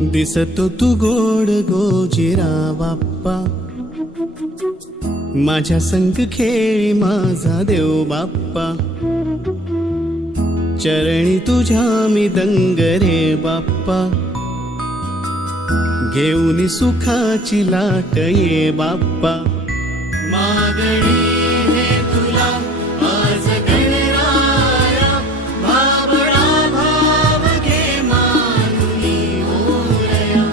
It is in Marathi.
दिसतो तू गोड गोजिरा बाप्पा, माझ्या संग खेळी माझा देव बाप्पा, चरणी तुझ्या मी दंग रे बाप्पा, घेऊन सुखाची लाट ये बाप्पा. मागणी हे तुला आज गणराया, भावळा भाव घे मानुनी ओरया,